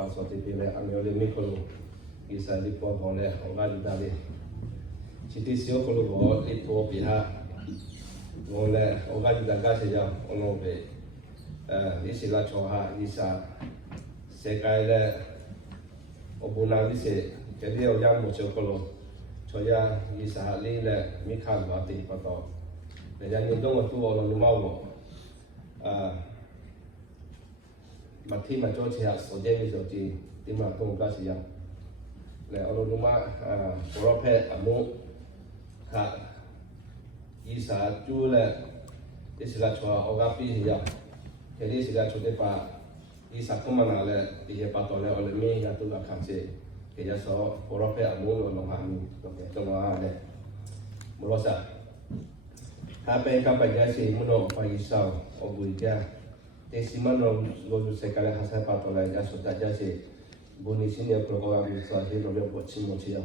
paso te pile a me ole mikolo isa di po vole o ga di dale chiti sio kolo bo di po piha vole o ga di daga se ya ono be isi la choha isa se kai le obuna di se ke di o ya mo cho kolo choya isa li le mikal ba ti pato le ya ni dong tu o lo ma wo mà khi mà cho chị học số dây rồi thì mà không có gì đâu là ở đâu mà pro phe ở mũ ha isa chú là isa cho ở gặp gì vậy cái đi isa cho để pa isa không mà nào là thì pa to là ở đây là tôi là khám chế cái giờ số pro phe ở mũ rồi nó hàng ok cho nó này một lo sa ha pe ka pa ja si mu no pa isa ở buổi kia Tesimano lo se kala hasa patola ya sota ya se bonisi ne program so he lo bo chimo chia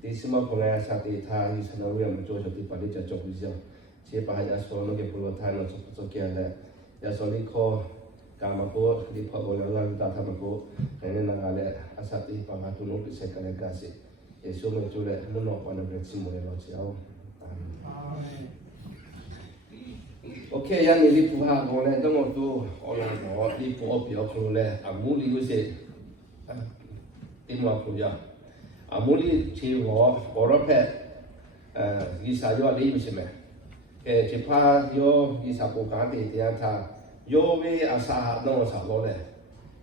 tesima ponga sa te tha ni sana wi am jo jo ti pa de cha chok wi che pa ya so no ke pulo tha no so ke la ya so li kho ka ma ko li pha bo la ta tha ma ko ne na ga le asa ti pa ma tu no se kala ga se e so me jo le no no pa na be chimo le lo chia amen ok, yang ni lipu ha boleh tengok tu orang mau lipu opi aku le, amuli use, timur aku ya, amuli ciwo orang pe, isa yo ada ibu sih ke cepat yo isa bukan di dia ta, yo we asa no asa boleh,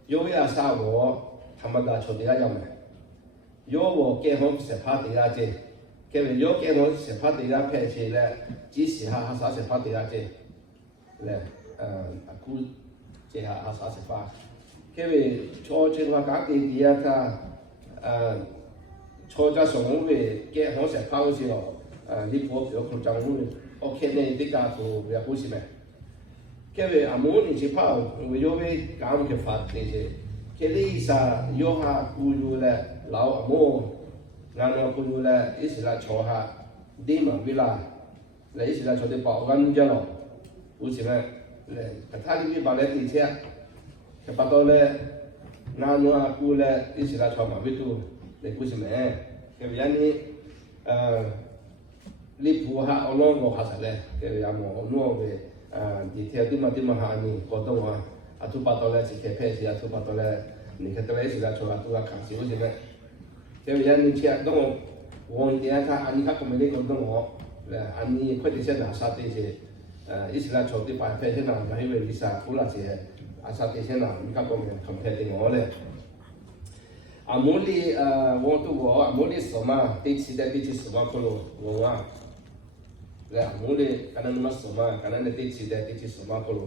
yo we asa wo, hamada codi aja me, yo wo ke hom sepat dia je, ke yo ke hom sepat dia pe je le, jisi ha asa sepat dia je. Le aku ceha asa sefa kewe cho cewa ka ti dia ta cho ja song we ke ho se pa si lo li po pyo ko jang wu o ke ne di ka ko ya ku si me kewe amu ni chi pa we yo we ka mo ke fa te je ke li sa yo ha ku yu le lao amu nga no ku yu le isla cho ha di ma vi la le isla cho de pa gan ja lo u si me le kata li ba le ti che ke pa to le na no a ku le isi la chwa ma bitu le ku si me ke ya ni li pu ha o lo ngo ha sa le ke ya mo no be di te ti ma ha ni ko to wa a tu pa to le si ke pe si a tu pa to le ni ke to le si la chwa tu a ka si u si me ke ya ni che do won dia ka ani ka ko me le ko do mo le ani ko ti se na sa ti se istilah cho di pa pe se na ga hi we isa pula se asa te se na mi ka ko me compare ting ole amuli wo tu wo amuli soma te si da ti soma ko lo wo wa le amuli kana ma soma kana ne te si da ti soma ko lo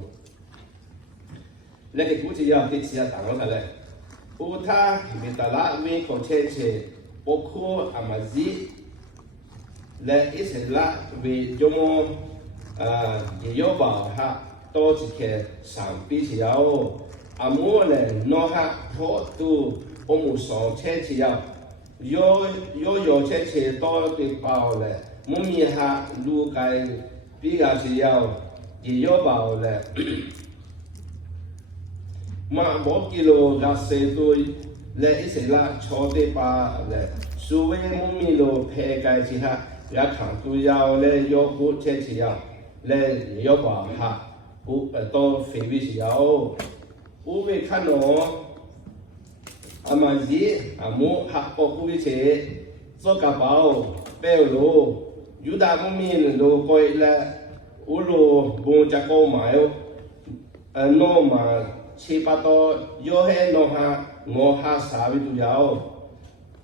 le ke ku ti ya te si ya ta lo sa le u tha mi ta la mi ko che che o ko amazi le isla we jomo也有吧哈，多几个上比较，阿莫嘞那哈好多我们上车去要，有车去多的包嘞，我们哈路该比较去要，也有包嘞，嘛5 kilo 加10多嘞，一些啦车的包嘞，所谓我们路配该去哈，也看都要嘞，有火车去要。le yo ba ha u to fe bi si yao u we khan no amazi amu ha ko ku bi che so ka bao pe lo yu da mo mi lo ko la u lo bon ja ko ma yo no ma chi pa to yo he no ha ngo ha sa bi tu yao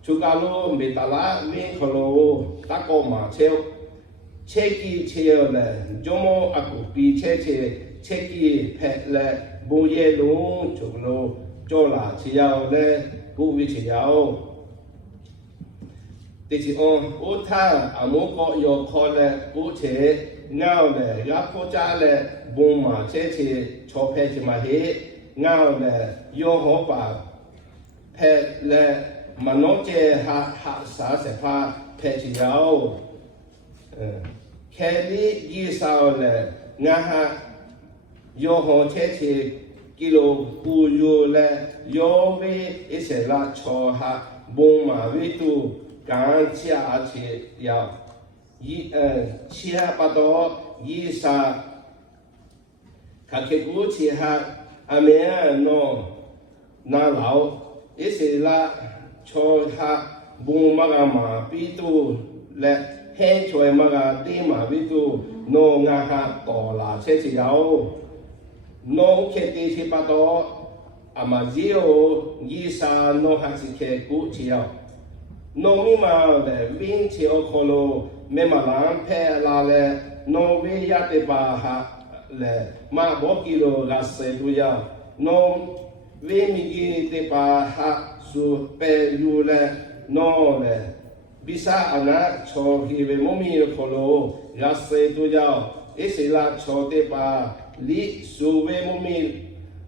chu ka lo me ta la mi ko lo ta ko ma cheo cheki cheo le jomo aku pi cheki phe le bo ye lo chuklo chola chiao le bu wi chiao ti chi on o tha amo ko yo kho le bu che ngao le ya pho cha le bo ma che cho phe chi ma he ngao le yo ho pa phe le ma no che ha sa se pha phe chiao Kelly, you saw the Naha Yoho Chechi กิโลกูอยู่และยอมวิอิสระชอหะบุงมาวิตูการเชียเชียเชียปะโตยีสาข้าเขกูเชียอเมโนนาเหลาอิสระชอหะบุงมากามาปีตูและเฮช่วยมากาตีมาวิตูโนงาฮะต่อลาเชียวโนเคติชิปะโตอามาจิโอยีสาโนฮัสิเคกุเชียวโนมิมาเลวินเชียวโคโลเมมาลานเพลาเลโนวิยาติปาฮะเลมาบอกกิโลลาเซตุยาโนวิมิกิติปาฮะสุเปยูเลโนเลบิซาอนาโชฮิเวโมมิโคโลลาเซตุยาอิสิลาโชติปาลิสุเวโมมิ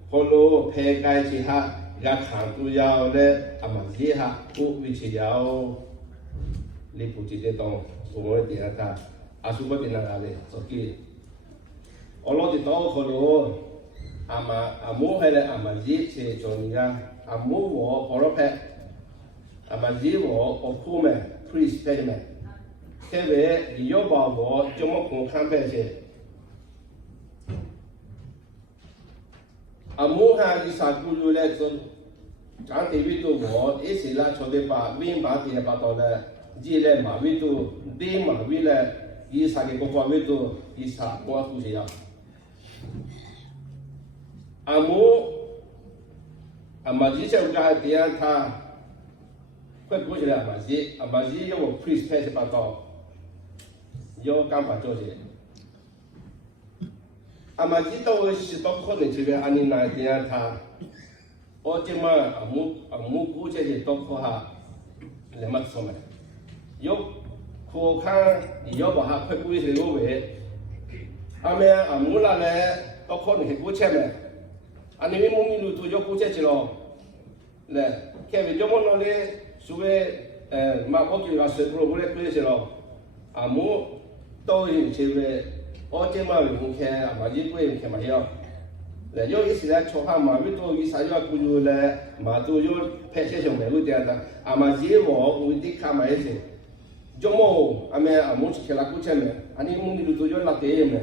โคโลเพกายชิฮะยาขังตุยาวและอามาจิฮะอุวิชิยาวลิปุจิเตตองสุโมเตียตาอาสุบตินาเลสกีอโลติโตโคโลอามูเฮเลอามาจิเชจอนิยาอามูวอโอโรเพอามาจิวอโอคูเมพรีสเปเมเคเวดิโยบาวอจมคุงคัมเปเชอามูฮาดิสากุยูเลจนการที่วิตูวออิสิลาชอเดปาวิมบาติเนปาตอเลจีเลมาวิตูดีมาวิเลยีสาเกโกวาวิตูยีสาบัวคุเชียอามูอามาจิเชอุกาเตียนทาเพื่อนกูเชียอามาจิโยพรีสเพสปาตอโยกัมปาโจเชอามาจิโตสิตอกคนนี่ชีวิตอันนี้นายเตียนทาโอเจมาอามูกูเชจิตอกโคฮะเลมัตสมัยยกโคข้างยกบ่ฮะเพื่อนกูเชียโยเวอาเมอามูลาเลตอกคนเห็นกูเชมอันนี้มีมุมมีรูตัวยกกูเชจิโลเลแค่วิจารณ์นนเลยสุเวมาบอกอยู่ว่าเสพโปรโมเลกูเชจิโลอามูโตยินชีวิตโอเจมาวิมุขอามาจิกูยิงแค่มาเฮียและยกอิสระชอบหามาวิตัวอิสระกูอยู่เลยมาตัวยกเพชรชงเมลุเดียดอามาจิวออุดิคามาเอเซจงโมอาเมอามุชเคลากูเชมอันนี้มุมมีรูตัวยกลักเอเม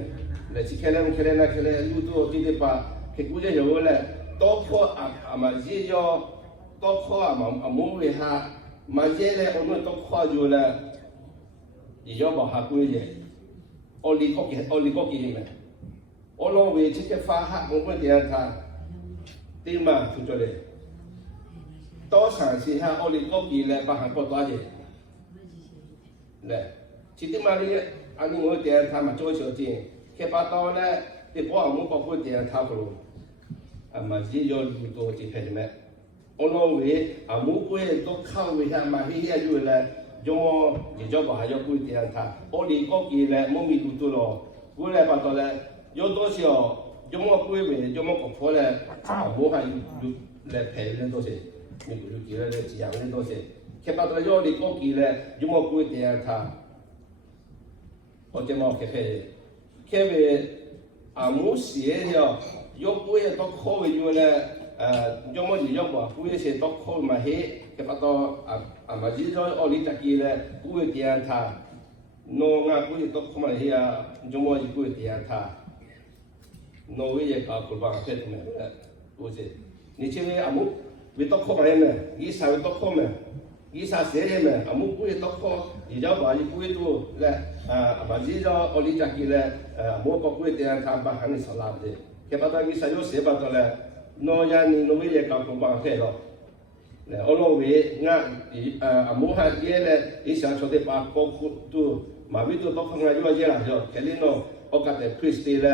และชิเคเลมเคเลนะเคเลรูตัวที่เดปาเคกูเจโยเลยโตโคอามาจิโยโตโคอามุเวฮามาเจเลอนุโตโคอยู่เลยยิ่งยกบ่หากูเจโอลิโกกิเมโอโลเวชิเคฟ้าหักมุมเดียนทาตีมาทุจเลยโตสังสีฮะโอลิโกกิเลยบางหันก็ตัวเจเลยชิติมาลีอันนี้มุมเดียนทามาโจเฉยจริงแค่ปาตอเลยที่พ่อมุมก็เดียนทาโครูอามาจิโยลูโตจิเพลเมโอโลเวอามุกุเอโตเข้าเวฮามาเฮียอยู่เลยจงยิ่งจบหายกูเตียนท่าโอลิโกกีเลมุมีกุตุโลกูเลปัตโตเลยอดตัวเสียวจงกูเวจงก็พอเลบุหายเลเพลเลตัวเสียมีกุกีเลจียังเลตัวเสียแค่ปัตโตยอลิโกกีเลจงกูเตียนท่าโอเจมอแค่เพลแค่เวอามุเสียเดียวยกกูเอตโควิอยู่เลจงยิ่งจบกูเอเสียตโคมาเฮแค่ปัตโตอามาจิโจโอลิตะกีเลกูเตียนท่าโนงากูตกเข้ามาเฮียจงว่ากูเตียนท่าโนวิเยกาคุบางเพชรเนี่ยกูเจนี่เชื่ออามุวิตกเข้ามาเนี่ยยี่สาววิตกเข้ามายี่สาวเสียเนี่ยอามุกูตกเข้ายี่เจ้าบ่าวกูตัวและอามาจิโจโอลิตะกีเลโมก็กูเตียนท่าบางหันสลาดเลยแค่ปัตตายี่สาวเสียปัตตาเลโนยานี่โนวิเยกาคุบางเพชรหรอเลยโอโลเวงาอามุฮันเยเลอิสระชดเดปาโกคุตุมาวิตุตกข้างในอยู่เยอะเลยแค่นี้โนโอกาสคริสตีเล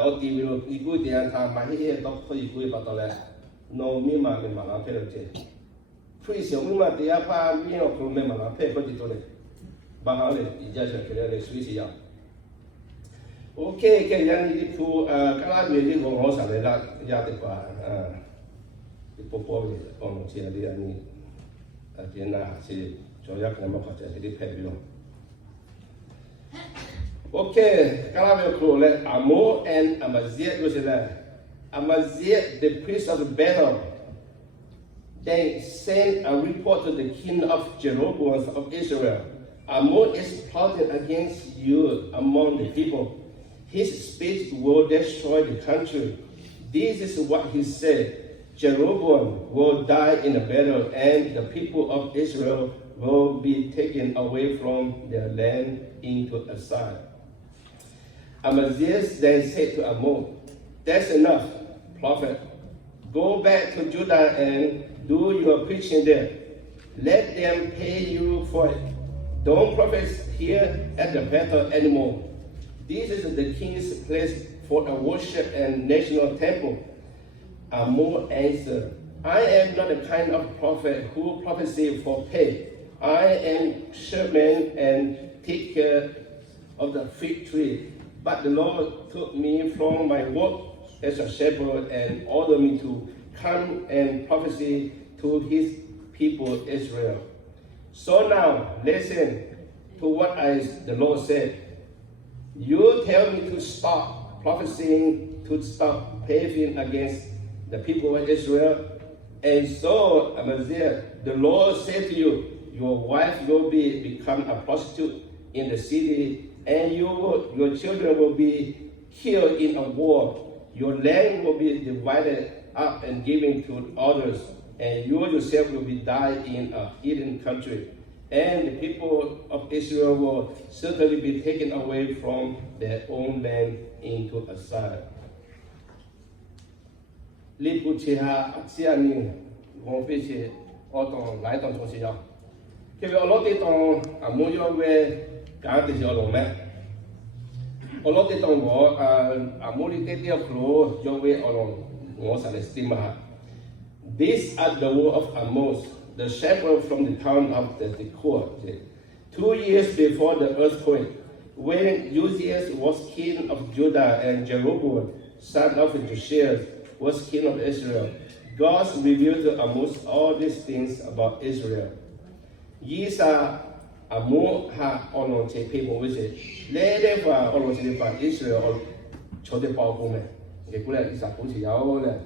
โอตีวิโรอีกุเดียนทำมาให้เฮตกเขาอีกุยปัตตาเลโนมีมาลาเพลเจคริสต์มีมาเดียพามีโนครูมีมาลาเพลก็ติดตัวเลยบางอะไรอีเจสเคเลเลยสวิสิยาโอเคแค่ยันนี่พูกลาเวทีของเราสั่งเลยละยาติกว่าพอเลยตอนเชียร์เรียนนี่เจน่าสิจอยากนำมาขอใจที่เพลย์ลงโอเคกลาเวครูเลยอามูแอนอามาเซียดูสิเลย Amaziah, the priest of the battle, then sent a report to the king of Jeroboam of Israel. Ammon is plotting against you among the people. His speech will destroy the country. This is what he said. Jeroboam will die in the battle, and the people of Israel will be taken away from their land into exile. Amaziah then said to Ammon, "That's enough, prophet. Go back to Judah and do your preaching there. Let them pay you for it. Don't prophesy here at the battle anymore. This is the king's place for a worship and national temple." Ammon answered, "I am not the kind of prophet who prophesies for pay. I am shepherd and take care of the fig tree. But the Lord took me from my work as a shepherd and ordered me to come and prophesy to his people Israel. So now, listen to what the Lord said. You tell me to stop prophesying, to stop paving against the people of Israel. And so, Amaziah, the Lord said to you, your wife will become a prostitute in the city, and your children will be killed in a war. Your land will be divided up and given to others, and you yourself will be died in a hidden country. And the people of Israel will certainly be taken away from their own land into exile. Lipuchiha Atsiani Wonfishi Oton Lighton Tosia. Kevin Olotiton Amuyo Gardis Olome. Olotiton war Amuliti of Flo, Jowe Olon, was an estima. These are the word of Amos, the shepherd from the town of the Tekoa. 2 years before the earthquake, when Uzziah was king of Judah and Jeroboam, son of Josiah, was king of Israel, God revealed to Amos all these things about Israel. Yisa Amo ha ono che people with it. Later for ono che for Israel chode pa ko me. Ke kula isa ko chi yao le.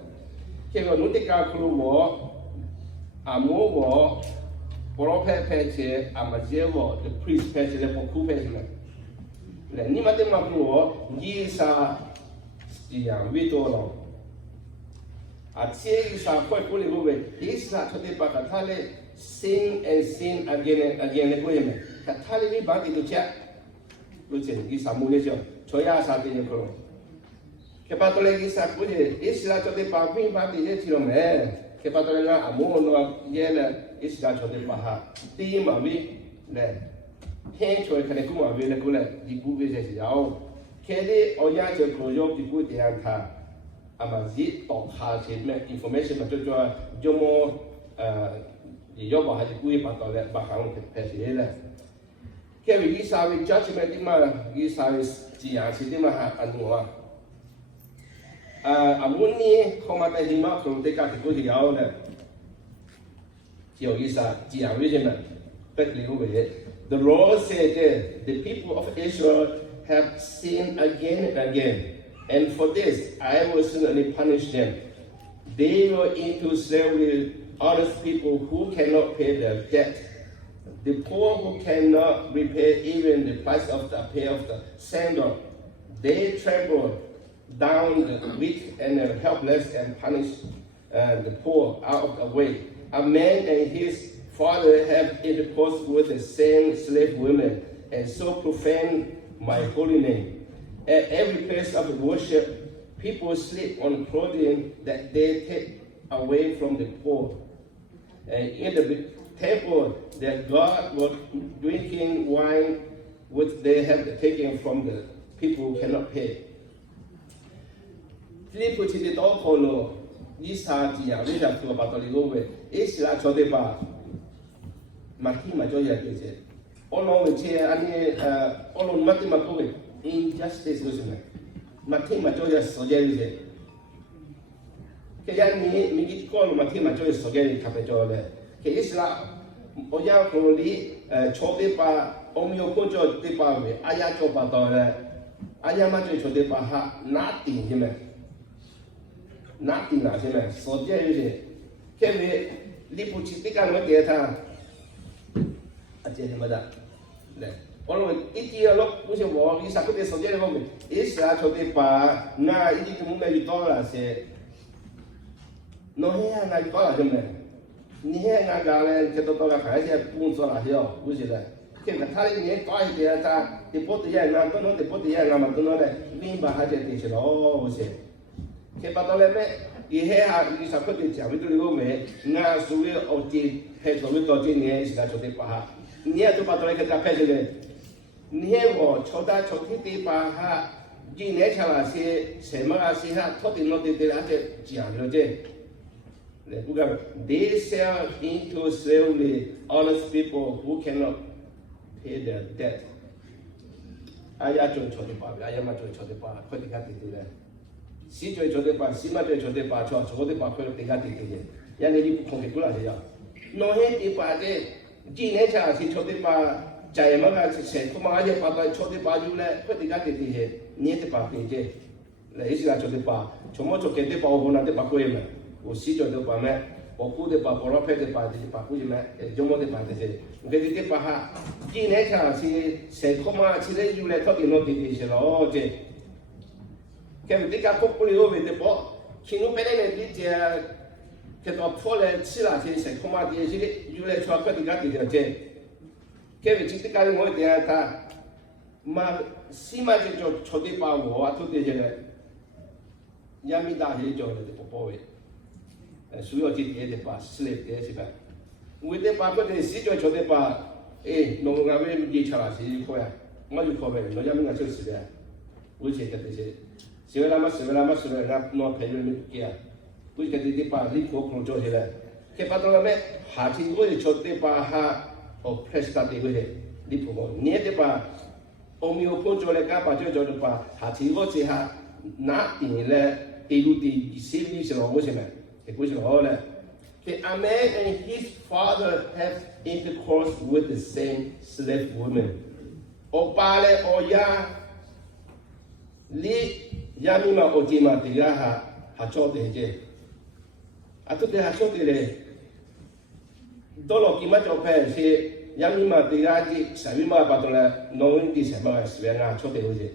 Ke go nu te ka kru wo Amo wo prophet peche Amaziah wo the priest peche le poku peche le. Le ni ma te ma kru wo yisa yang wi to lo. A che isa ko ko le go we. Isa chode pa ka thale sin and sin again and again. Katali bati to check. Lucien, Isa Mulejo, Choya Sati Nico. Capatole Isa Pudi, Isla to the Papi Bati Yetilome, Capatola, Amono, Yella, Isla to the Baha, Tima Vi, Le, Hencho Kanekuma, Vilacula, the Guvis Yao, Kelly or Yato Koyo, the good Yanka, Amazit or Hard information, but Jomo, Yoba had a good Patola, Baham, Pesilla. Kevin Isa with judgment in my Isa is Giacidima and Noah. Amuni, Commander Dimako, they got the good hour. Gio Isa, Gia Regiment, Betly over it. The Lord said, the people of Israel have sinned again and again, and for this I will certainly punish them. They will into slavery honest people who cannot pay their debt. The poor who cannot repay even the price of the pair of the sandal, they trample down the weak and the helpless and punish the poor out of the way. A man and his father have intercourse with the same slave women, and so profane my holy name. At every place of worship, people sleep on clothing that they take away from the poor. And in the temple, that God was drinking wine which they have taken from the people who cannot pay. Filipo ci detto colo, gli saggi aveva tu batoliove, e si la chodeba. Ma chi ma gioia che c'è? Olo c'è anni olo matti ma come injustice così. Ma chi ma gioia soggetti. Che anni mi dicono ma chi ma gioia soggetti capitole. Che isla Oya Koli, Chodepa, Omio Kojo Depa, Ayacho Batore, Ayamajo Chodepa, nothing, nothing là thế này, số tiền như thế, cái này đi phụ chỉ tất cả mọi cái thà, à thế mà đã, này, orang itu lo macam orang ini sakit dia saja dia boleh, ini saya coba pa, na ini cuma nak jual lah se, no he nak jual lah cuma, ni he nak galan kita tahu lah khai saya pun jual lah dia, bukan lah, kita thari ni kau dia ta, depot dia nak tu no depot dia nak tu no deh, ni bahasa dia sih lo, bukan, kita tahu le me, ini he sakit dia jauh itu lo me, na suwe oti he suwe tu ni saya coba pa, ni tu patut kita pakai je. Nih wo coba di paha gini cara sih semua sih ha tapi nanti tidak ada jalan je. Bukan they sell into slowly honest people who cannot pay their debt. Ayah jual coba pa, ayah macam coba pa, kau tidak tidur. Si jual coba pa, si macam coba pa, coba pa kau tidak tidur. Yang ini bukan kita saja. Nohen di paha gini cara sih coba pa. Jaya mana sih, kau mana aja pakai coba baju le, kau tidak tidur he, ni tu pakai je, le istilah coba pa, cuma coba kita pa orang nanti pakai me, usi coba pa me, aku tu pa, orang pun tu pa, jadi pakai je me, cuma tu pakai je, kita tu pa ha, gini cara sih, kau mana sih le, you le thau di no tidur je lo je, kita tidak kau boleh over tu pa, kini pada ni dia, kita apa le, sila sih, kau mana dia sih, you le cakap kau tidak tidur je. Kevin cerita kali mau dia ta, ma si macam coba bawa atau dia je, yang minta dia jual dia bawa, suyu cerita dia pas, slip dia siapa, kita pakai dia si jual coba bawa, nong ngawe dia cara si kau ya, macam kau ya, nong yang minta cerita dia, uji kata dia, sebelah nak no payah ni kia, uji kata dia pas ni kau kau jual dia, kita tu nama hati kau coba bawa or presta de we di po ni de pa o mi o po jo le ka pa jo de pa ha ti wo che ha na ti le ti lu ti si ni se lo mo se me e poi se lo le que a man and his father have intercourse with the same slave woman o pale o ya li ya mi ma o ti ma ti ya ha cho de je a tu de ha cho de le dolo ki ma cho pe se yang ni ma tiga ji sabi ma patut la nong di sama sebenarnya coba je,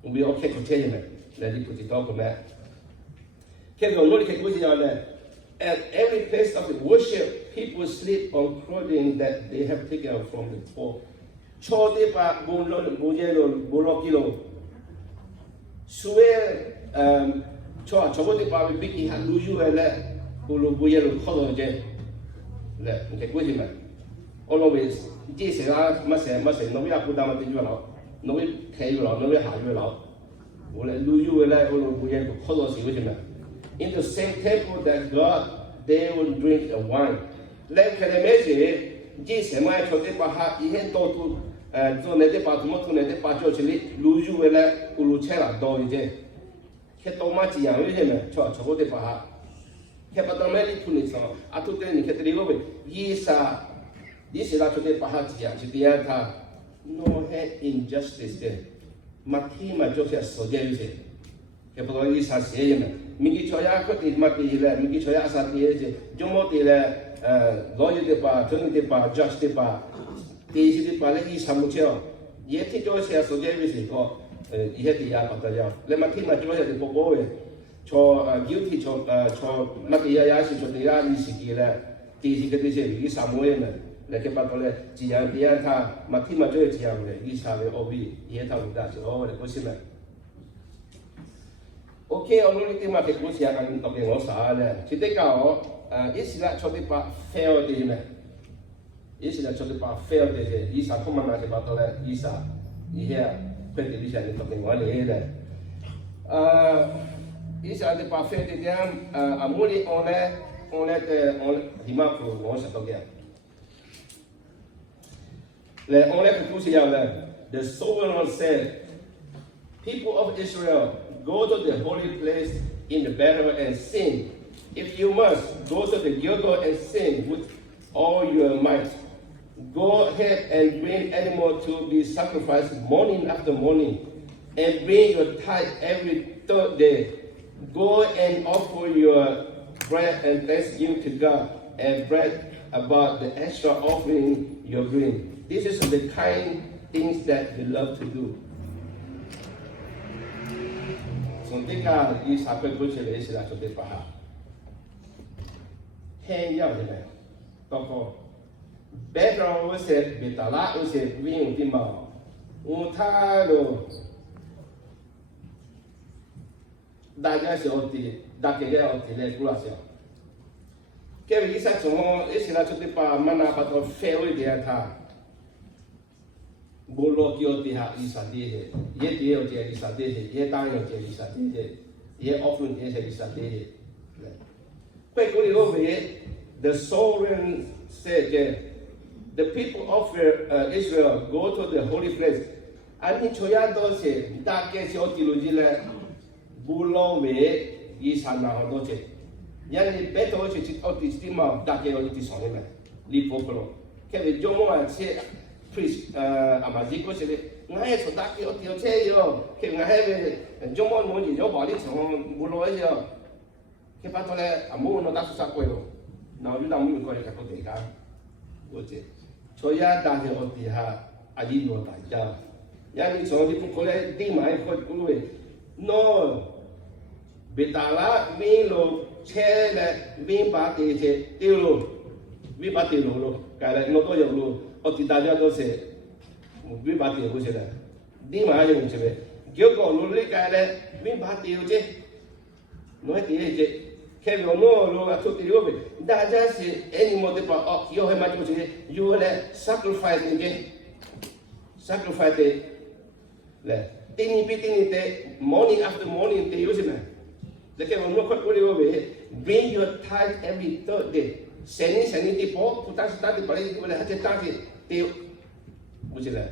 ubi okey kau cakap je, jadi putih tahu kau mak. Kalau nol kau je jalan, at every place of the worship, people sleep on clothing that they have taken from the poor. Coba pa bolok kilo, suwe coba pa bikin haluju le, bulu boleh kalau je, le kau je mak. Always,这些啊，么些，农业不当嘛，地主佬，农业开佬，农业下月佬，我来旅游来，我不也好多事为什么 ？In the same temple that God, they will drink the wine. 来看的没事，这些嘛，确实把哈以前到处做那点把什么做那点把叫起来，旅游来，我路车啦多一些，看到嘛这样为什么？错的把哈，看不到没你土里上，啊，土地你看这里个呗，伊啥？Di sila tu dia pahat dia, dia ta no have injustice there. Mati macam saya sojai je. Kepada ini sahaja je me. Mungkin caya aku tidak mati je, mungkin caya asal dia je. Jomot dia, lawyer dia pa, attorney dia pa, judge dia pa, dia dia pa lagi sama cakap. Ia tidak saya sojai je ko. Ia dia apa dia. Le mati macam saya dia bawa. Cho guilty cho mati ya si cho dia ni sikit lah. Dia kita je ini sama je me. Lepas patut le, jika dia ta mati macam itu jika le, ini sahaja obi, ia tahu dah so, le posisi mana. Okay, orang itu macam posisi akan tak boleh ngosah le. Kita kau, istilah coba pa fail dia me, istilah coba pa fail dia, istilah kau mana je patut le, istilah, ia pendiri saya ni tak boleh ngoleh le. Istilah dia pa fail dia, amuli oleh lima puluh ngosah tak dia. The sovereign Lord said, people of Israel, go to the holy place in the battle and sing. If you must, go to the Gilgal and sing with all your might. Go ahead and bring animal to be sacrificed morning after morning, and bring your tithe every third day. Go and offer your bread and thanksgiving to God and brag about the extra offering you're bringing. This is the kind things that we love to do. So this is how we put it is that the paha. 10 years ago, toko. Background was it, bitala was it, wing dima. Utalo. Daja se oti, dakele oti le gulasia. Kevin isa chomo, is not to the pa mana but of fail there ta. Bolo ki oti ha isa de, ye de oti isa de, ye dan oti isa de, ye offering isa de. The sovereign said, the people of Israel go to the holy place. And in Choyado said, that gets your tilugile, Bulo way is an ahodoche. Yani better watch it out the steam of that get it is on him. Lipopolo. Kevin Jomo and say, priest, Amaziko said, I so that you tell you, Kevin, I have a Jomo money, your body, Bulo. Kepatole amu no tasu sakwelo. Na yu damu ko ka ko dega. Oje. Choya da he oti ha aji no ta ja. Ya ni so di ko le di mai ko kuwe. No. Betala mi lo che le mi ba te che ti lo. Mi ba te lo. Ka le no to yo lo. Oti da ja do se. Mi ba te ko se le. Di mai yo che be. Gyo ko lo le ka le mi ba te yo che. No e ti che. Kevin no lo a tutti gli uomini da già se any more per oh io ho mai detto you will sacrifice again sacrifice le tini pitini te morning after morning te use me le che non ko gli uomini bring your tithe every third day seni ti po puta sta di pare di quelle hate tanti te use le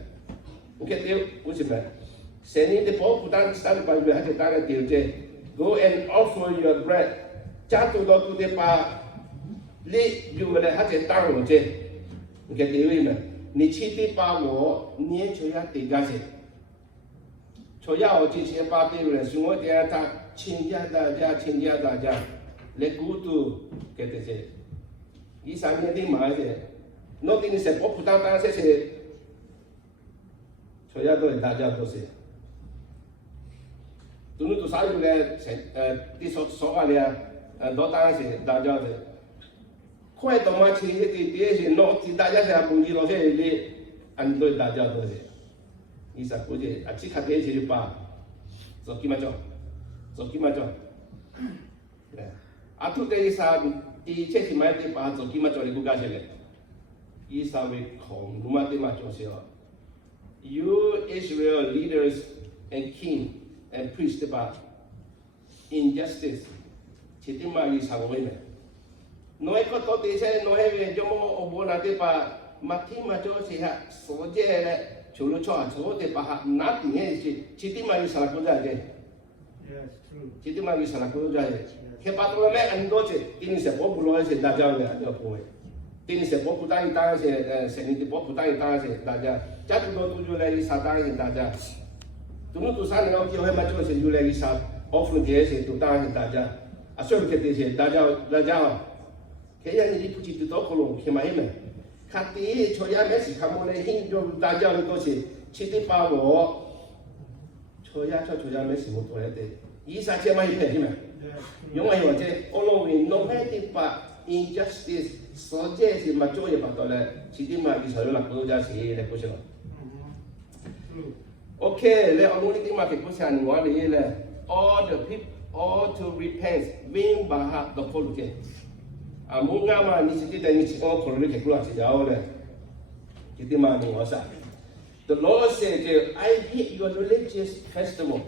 ok te use me seni ti po puta sta di pare di hate tanti te go and offer your bread Chatu do tu de pa li yu le ha che tang lo che ke de wi me ni chi ti pa wo ni cho ya de ga che cho ya o chi che pa de le su mo de ta chin ja da le gu tu ke de che yi sa ne de ma che no ti ni se po pu ta se cho ya do da ja do se tu nu tu sa yu le ti so ga le đó ta sẽ đại gia sẽ khoe tao mà chỉ cái tiền sẽ nó thì đại gia sẽ bùng gì nó sẽ đi ăn đôi đại gia thôi ý sao cũng vậy à chỉ khát cái sẽ ba rồi kim cho à thu cái sao đi chơi thì mấy cái ba rồi kim cho đi cũng cái gì ý sao về không đúng mà mà cho sẽ you Israel leaders and king and priests about injustice chỉ tin mà đi sang bên này nói có tốt thì sẽ nói về cho mô ông na thì bà mà khi mà cho chị hạ số chế này chủ lực cho số thì bà hạ nát thì nghe chỉ tin mà đi sang quốc gia đấy chỉ tin mà đi sang quốc gia đấy khi bà tôi nói anh đó chị tin sẽ bố bố nói sẽ đại gia này được không tin sẽ bố bố ta sẽ đi bố bố ta sẽ đại gia chắc tôi tôi lại đi sang ta sẽ đại gia tôi nói tôi sang nó kêu hay mà cho sẽ lại đi sang offering thế sẽ tôi ta sẽ đại gia à所以佢哋係大家，其實你不知道多可能係咪咩？佢哋除咗咩事，佢冇嚟慶祝大家嗰時，吃啲包喎，除咗咩事冇做嚟哋，2、3千蚊一平咩？因為或者我認為弄咩啲把 injustice 所即係咪做嘢白到咧，吃啲嘛其實有嗱嗰陣時嚟嗰時咯。OK， 你我弄呢啲嘛其實係我哋咧 ，all the people。All to repent, win baha the pollution. Amunga ma ni siti dan ni all pollution ke keluar sejauh le. Kita mani wasa. The Lord said, I hate your religious festival.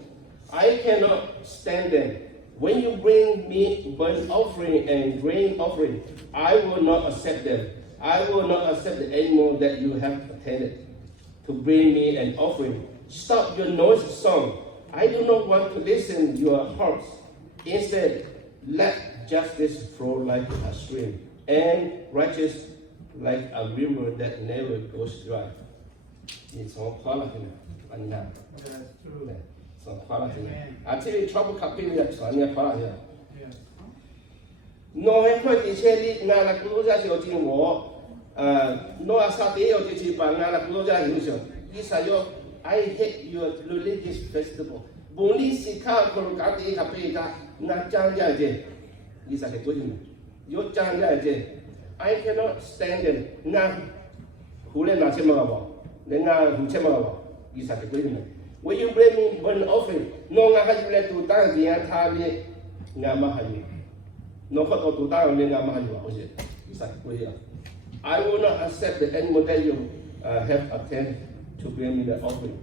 I cannot stand them. When you bring me burnt offering and grain offering, I will not accept them. I will not accept the animal that you have attended to bring me an offering. Stop your noisy song. I do not want to listen to your hearts. Instead, let justice flow like a stream and righteousness like a river that never goes dry. It's all part of it. That's true. 夸了些，啊，这里全部卡片的传也夸了些。侬还快点车里，俺那古罗家小进我，侬啊啥地要进去把俺那古罗家影响，伊啥要 I hate your religious festival， 本地是看可能讲的卡片的，俺讲家的，伊啥个规定？有讲家的 ，I cannot stand it， 俺胡来拿钱嘛不？人家胡钱嘛不？伊啥个规定？When you bring me burnt offering， 侬俺还有来都当地他的，俺嘛还有。No hot or to down in Amayu, is that clear? I will not accept the animal that you have attempted to bring me the offering.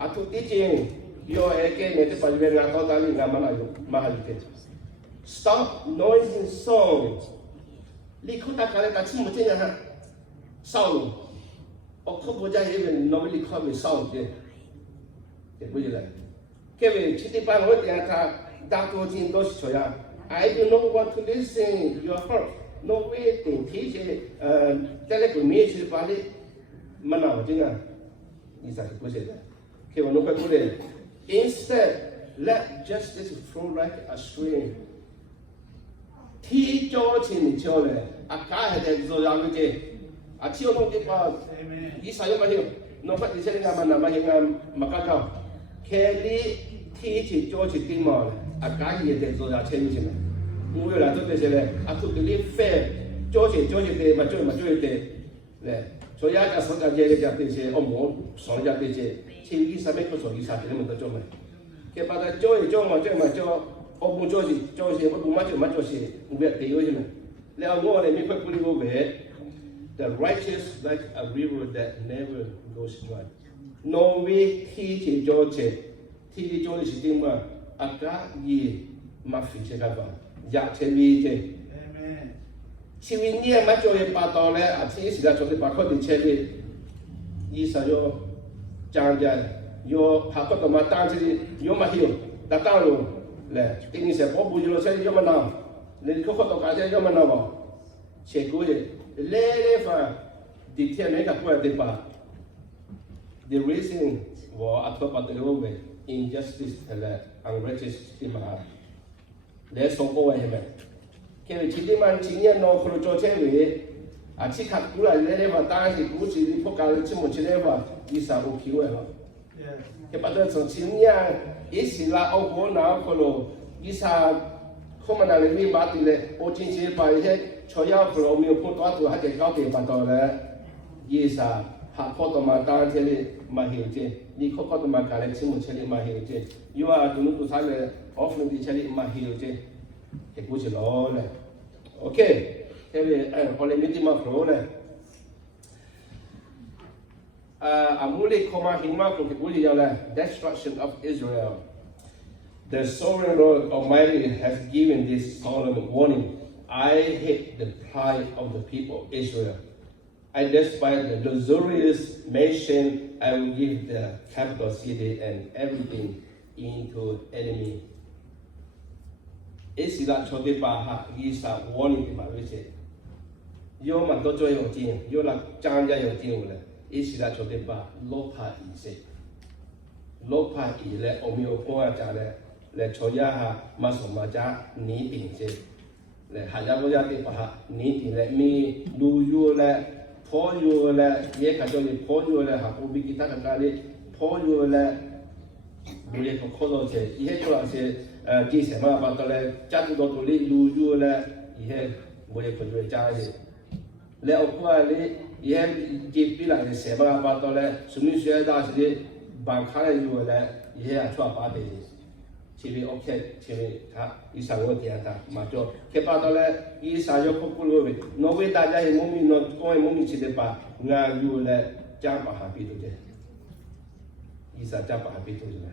I took teaching your again at the Pavilion totally Mahayu. Stop noisy songs. Likuta Kaleta Timutina sound. October even nobody call me sound. The William. Kevin, Chitipan, what they are, that was in those choya. I do not want to listen your heart. No way to teach telegram bali mana jinga. Isa ko se. Ke wono ko kule. Instead, let justice flow like a stream. Ti jo chin ni cho le. Aka he de zo yang ke. A chi ono ke pa. Isa yo ma hiyo. No pa di se nga mana ma hinga makaka. Ke li ti chi jo chi ti mo le. 啊，家己的做下车就行了。我原来做这些嘞，啊，做给你费，交钱的，嘛做的，嘞，所以啊，家手家这个家这些，我冇上家这些，千几三百块上几三千，你们都做没？佢把它交一交嘛，交，我冇交些，我不嘛交些，我别地嗰啲嘛。然後我哋咪快不離個位 ，the righteous like a river that never goes dry。挪威天氣交錢，天氣交的是點嘛？ Aga ye mafi cakap, ya ceri je. Ciri ni macam yang patah le, aci sudah cuci pakai di ceri. Isa yo jangan yo hakot tu mata ceri yo mahir datang lo le. Ini saya pun bujuk ceri yo mana, le kau tu kaji yo mana ba? Cikgu je, le fa di tiap mereka kuat depa. The reason was atau pada lo injustice le. Unrighteous timah, le songko wa heme. Kau citiman cinya no kalau cuaca we, aci kat pula le fa tang si kuci di pokal cimu cile fa bisa ukiwe fa. Kau pada cinya istilah aku na kalau bisa komana le ni bati le, o cincin pa ihe coya kalau miu pun tu hati kau ke pada le, bisa hak foto mata cile mahir je. Ni kau tu makan cimu cile mahir je. You are doing to say often the chali mahioje. He goes alone. Okay. Only meeting my flow. Amuli Koma Hima from the Guliyala, destruction of Israel. The sovereign Lord Almighty has given this solemn warning. I hate the pride of the people of Israel. I despise the luxurious mansion. I will give the capital city and everything into enemy. Is that chote baha is a warning in my vision. Yo man do joy of jing, yo la janja yo jing le. Is that chote ba lopa is it. Lopa is le omio poa jale, le choya ha masomaja ni ding se. Le hayaboya de baha ni ding le mi lu yu le, po yu le, ye kajoli po yu le, ha ubi kita kakali, po yu le. Boleh kau kalau je, ia jual je, di sana apa tu le, jatuh tu le, luju le, ia boleh kau jual je. Le apa le, ia di bila le sana apa tu le, semua sudah dah je, bangkai jual le, ia cuma apa de. Ciri okey, ciri tak, isa gua dia tak, macam, kepa tu le, isa yo popular we, no we dah jadi mumi, no kau mumi ciri apa, ngan jual le, jangan faham itu je. Isa jangan faham itu je.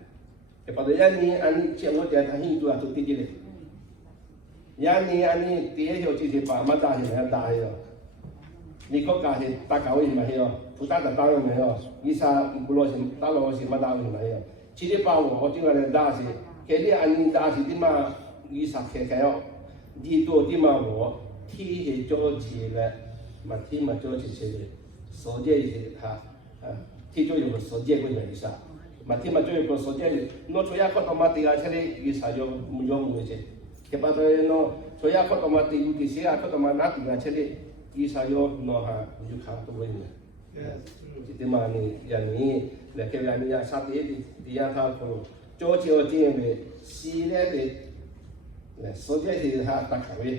Kepada yang ni, ani cakap dia dah hidup atau tidak le. Yang ni, ani dia hidup ciri apa, mata hidup dah hidup. Ni kau kasih tak kau ini hidup, putar tak tahu ini hidup. Isa bulan si, tak lalu si mata ini hidup. Ciri apa? Aku tinggal dah si. Kali ani dah si di mana isa kaya, di tu di mana aku, ti hidup ciri le, mati macam ciri. Soje itu ha, ti tu yang soje pun bisa. mà khi mà chơi có số chơi nó chơi có tao mà tiền cái này ý sao yo người chơi cái bắt đầu nó chơi có tao mà tiền cái gì có tao mà nát tiền cái này ý sao yo nó ha yêu khá tôi vậy thì mà này là cái này sát thì thao có chỗ chơi về xí này về số chơi thì ha đặc biệt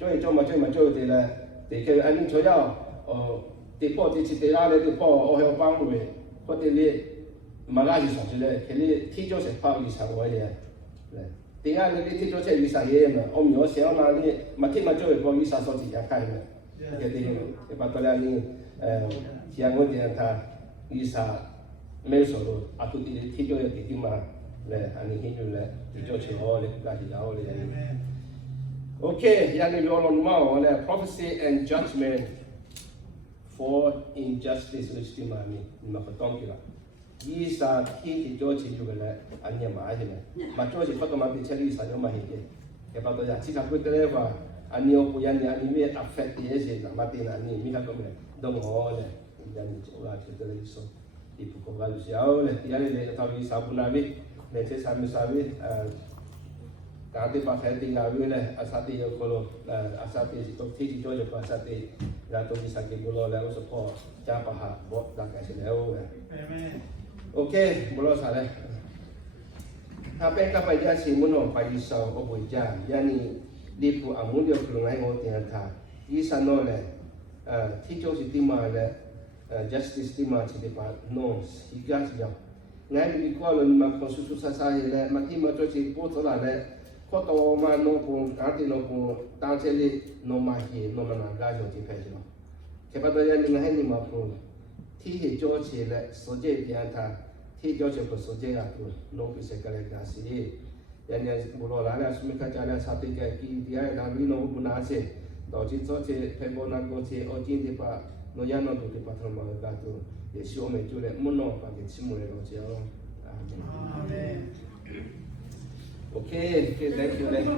chơi mà chơi thì cái anh chơi thì bỏ thì chỉ là để bỏ ở hiệu bang rồi có thể là mà cái gì xong rồi cái này thi cho sẽ phá đi sang ngoài này thì anh này thi cho sẽ đi sang here mà ông nhớ xem là này mà khi mà chơi có đi sang số thì chẳng cái này cái gì cái bắt đầu là này thì anh nói thì ta đi sang mấy số rồi à tụi thi cho thì mà là anh ấy hình như là thi cho sẽ họ là cái gì đó là okay yani lo lo mau là prophecy and judgment for injustice which timami ma khatom kila isa thi cho chi ju la anya ma ai ne ma cho chi khatom bi chali sa yo ma hi ke ba to ya chi ka ku tere ba anio ku yan ya ni me affect ye se na ma ti na ni mi ka ko me do mo le yan ni cho la chi tere so ipu ko ga lu sia o le ya le ta bi sa bu na bi le se sa mi sa bi Kati pakai tinggal ni asati yang kalau asati itu ti jojo asati ratu bisa kita lalu support siapa hak buat dah kasih lalu. Okay, belum salah. Apa yang kau baca si muno pagi sau kau baca, yani dipu amun dia kelungai kau tiada ta. Isa no le, ti jo si tima le, justice tima si tipa no, higa si jauh. Ngai di kau lalu mak konsusu sasa le, mati mak jo si botol le. Có tàu mà nó cũng cá thì nó cũng đang chơi đi nó mà gì nó mà làm ra rồi thì phải chứ cái bắt đầu là những cái mà cũng thì hệ cho chị là số chế thì anh ta thì cho chị có số chế là cũng nó bị sẽ cái là gì yani bolo la la sumi ka jala sati ka ki dia na mi no bu na se to chi cho che pe bo na ko che o jin de pa no ya no du de pa thon ma ga to ye shi o me ju le mo no pa ke chi mo le ro che amen. Okay, thank you.